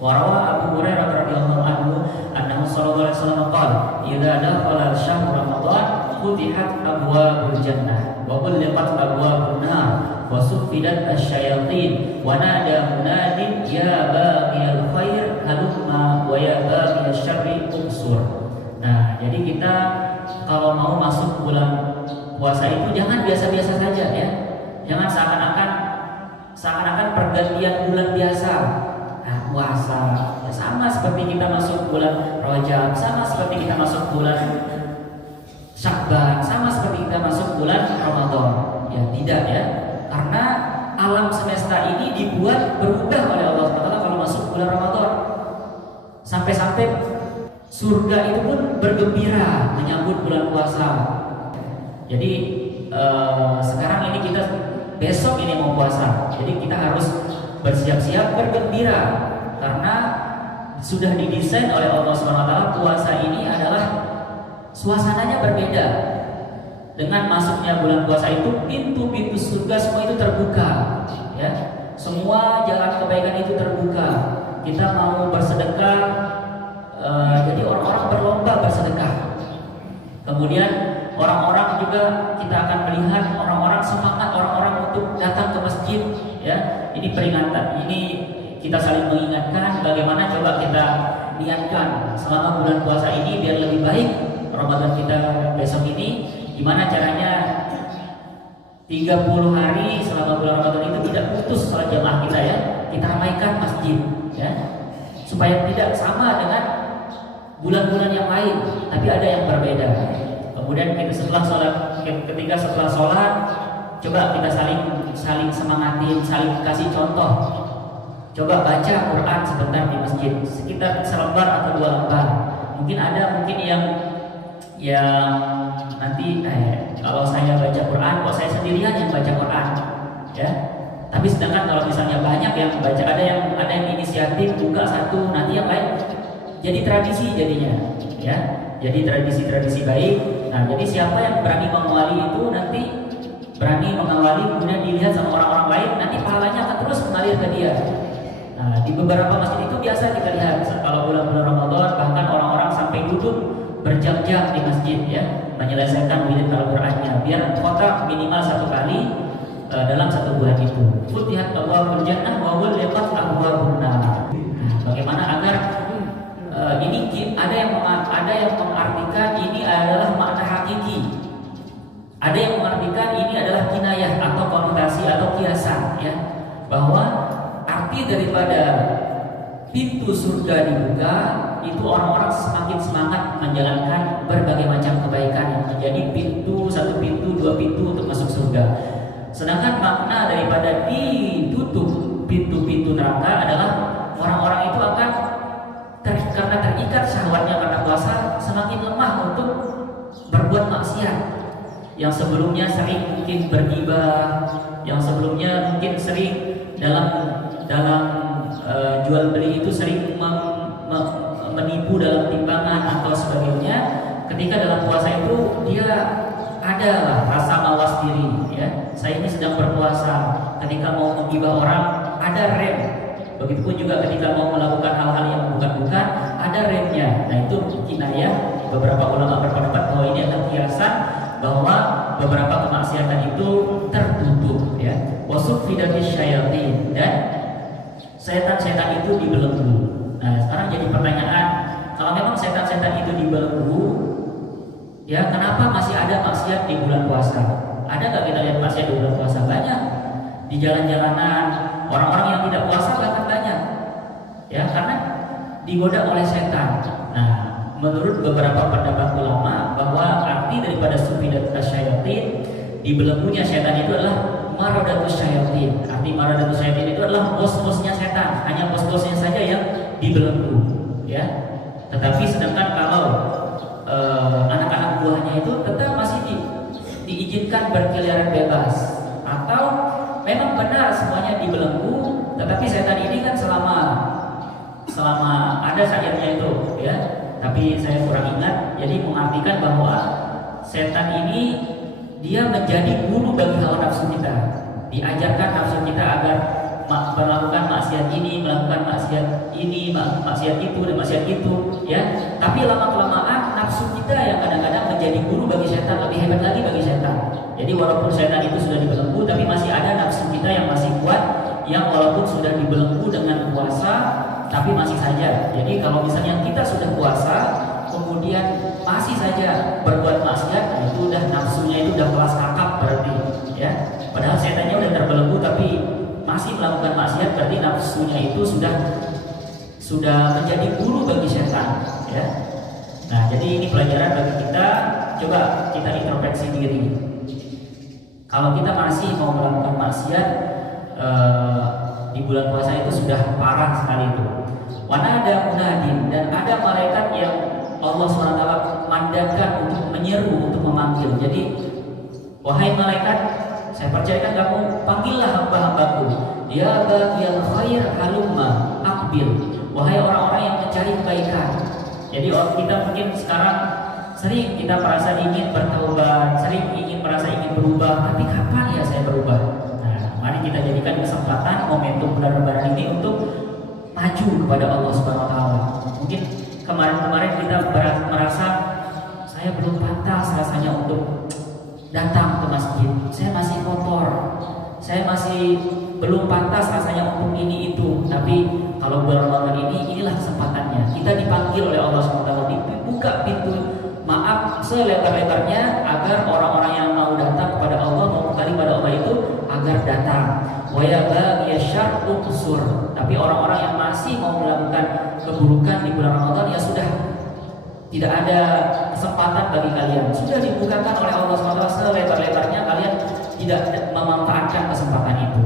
Warawa Abu Hurairah radhiyallahu anhu annahu sallallahu alaihi wasallam qala idza dakhala syahr Ramadan futihat abwabul jannah wa ghulqat abwabun nar wa suffidat asyayatin wa nada munadin ya baghiyal khair halumma wa ya baghiyasy syarri uqsur. Nah, jadi kita kalau mau masuk bulan puasa itu jangan biasa-biasa saja ya. Jangan seakan-akan pergantian bulan biasa. Nah, puasa ya sama seperti kita masuk bulan Rajab, sama seperti kita masuk bulan Sya'ban, sama seperti kita masuk bulan Ramadan. Ya, tidak ya. Karena alam semesta ini dibuat berubah oleh Allah SWT kalau masuk bulan Ramadan. Sampai-sampai surga itu pun bergembira menyambut bulan puasa. Jadi sekarang ini kita besok ini mau puasa. Jadi kita harus bersiap-siap bergembira karena sudah didesain oleh Allah SWT. Puasa ini adalah suasananya berbeda. Dengan masuknya bulan puasa itu pintu-pintu surga semua itu terbuka, ya. Semua jalan kebaikan itu terbuka. Kita mau bersedekah, jadi orang-orang berlomba bersedekah. Kemudian orang-orang juga kita akan melihat orang-orang semangat orang-orang untuk datang ke masjid, ya. Ini peringatan, ini kita saling mengingatkan bagaimana coba kita niatkan selama bulan puasa ini biar lebih baik Ramadan kita besok ini. Gimana caranya 30 hari selama bulan Ramadan itu tidak putus sholat jamaah kita ya. Kita ramaikan masjid ya. Supaya tidak sama dengan bulan-bulan yang lain, tapi ada yang berbeda. Kemudian kita setelah sholat, coba kita saling semangatin, saling kasih contoh. Coba baca Quran sebentar di masjid, sekitar selembar atau 2 lembar. Mungkin yang nanti kalau saya baca Quran kok saya sendirian yang baca Quran ya. Tapi sedangkan kalau misalnya banyak yang baca, ada yang inisiatif buka satu, nanti yang lain jadi tradisi jadinya ya. Jadi tradisi baik. Nah, jadi siapa yang berani mengawali itu nanti berani mengawali kemudian dilihat sama orang-orang lain, nanti pahalanya akan terus mengalir ke dia. Nah, di beberapa masjid itu biasa kita lihat kalau bulan-bulan Ramadan bahkan orang-orang sampai duduk berjam-jam di masjid ya, menyelesaikan wirid Al-Qur'annya biar khotam minimal 1 kali dalam 1 bulan itu. Futihat abwabul jannah wa ghulqat abwabun nar. Bagaimana agar ini ada yang mengartikan ini adalah makna hakiki. Ada yang mengartikan ini adalah kinayah atau konotasi atau kiasan ya, bahwa arti daripada pintu surga dibuka itu orang-orang semakin semangat menjalankan berbagai macam kebaikan yang menjadi satu pintu, 2 pintu untuk masuk surga. Sedangkan makna daripada ditutup pintu-pintu neraka adalah orang-orang itu akan karena terikat syahwatnya karena puasa semakin lemah untuk berbuat maksiat. Yang sebelumnya sering mungkin bergibah, yang sebelumnya mungkin sering dalam jual beli itu sering menipu dalam timbangan atau sebagainya. Ketika dalam puasa itu dia ada rasa mawas diri ya. Saya ini sedang berpuasa. Ketika mau menggibah orang ada rem. Begitupun juga ketika mau melakukan hal-hal yang bukan-bukan ada remnya. Nah, itu kinayah. Beberapa ulama berpendapat bahwa ini adalah kiasan bahwa beberapa kemaksiatan itu tertutup ya. Wasuffidatis syayatin, dan setan-setan itu dibelenggu. Nah, sekarang jadi pertanyaan, kalau memang setan-setan itu dibelenggu, ya kenapa masih ada maksiat di bulan puasa? Ada nggak kita lihat maksiat di bulan puasa? Banyak. Di jalan-jalanan, orang-orang yang tidak puasa bahkan banyak. Ya, karena digoda oleh setan. Nah, menurut beberapa pendapat ulama bahwa arti daripada sufidat asyayatin, dibelenggunya setan itu adalah maradatus syayatin. Arti maradatus syayatin itu adalah bos-bosnya setan, hanya bos-bosnya saja yang dibelenggu ya. Tetapi sedangkan kalau anak-anak buahnya itu tetap masih diizinkan berkeliaran bebas, atau memang benar semuanya dibelenggu, tetapi setan ini kan selama ada sayapnya itu ya. Tapi saya kurang ingat, jadi mengartikan bahwa setan ini dia menjadi guru bagi hawa nafsu kita. Diajarkan nafsu kita agar melakukan maksiat ini, melakukan maksiat ini, maksiat itu dan maksiat itu, ya. Tapi lama-kelamaan nafsu kita yang kadang-kadang menjadi guru bagi setan, lebih hebat lagi bagi setan. Jadi walaupun setan itu sudah dibelenggu, tapi masih ada nafsu kita yang masih kuat, yang walaupun sudah dibelenggu dengan puasa, tapi masih saja. Jadi kalau misalnya kita sudah puasa, kemudian masih saja berbuat maksiat, nah itu udah nafsunya itu udah kelas kakap berarti, ya. Padahal setannya udah terbelenggu tapi masih melakukan maksiat, berarti nafsunya itu sudah menjadi guru bagi setan, ya. Nah, jadi ini pelajaran bagi kita. Coba kita introspeksi diri. Kalau kita masih mau melakukan maksiat di bulan puasa itu sudah parah sekali itu. Wana ada munadin, dan ada malaikat yang Allah SWT mandatkan untuk menyeru, untuk memanggil. Jadi, wahai malaikat, saya percayakan kamu, panggillah hamba-hambaku. Ya bagiyal khair halumma aqbil. Wahai orang-orang yang mencari kebaikan. Jadi kita mungkin sekarang sering kita merasa ingin bertaubat, sering merasa ingin berubah, tapi kapan ya saya berubah? Nah, mari kita jadikan kesempatan momentum bulan Ramadan ini untuk maju kepada Allah Subhanahu wa taala. Mungkin kemarin-kemarin kita merasa saya belum pantas rasanya untuk datang ke masjid. Saya masih kotor. Saya masih belum pantas rasanya untuk ini itu. Tapi kalau bulan Ramadan ini, inilah kesempatannya. Kita dipanggil oleh Allah SWT, dibuka pintu maaf selebar-lebarnya agar orang-orang yang mau datang kepada Allah, mau kembali pada Allah itu agar datang. Wa ya baghiya syarr uqsur. Tapi orang-orang yang masih mau melakukan keburukan di bulan Ramadan, ya sudah, tidak ada kesempatan bagi kalian. Sudah dibukakan oleh Allah SWT selebar-lebarnya, kalian tidak memanfaatkan kesempatan itu.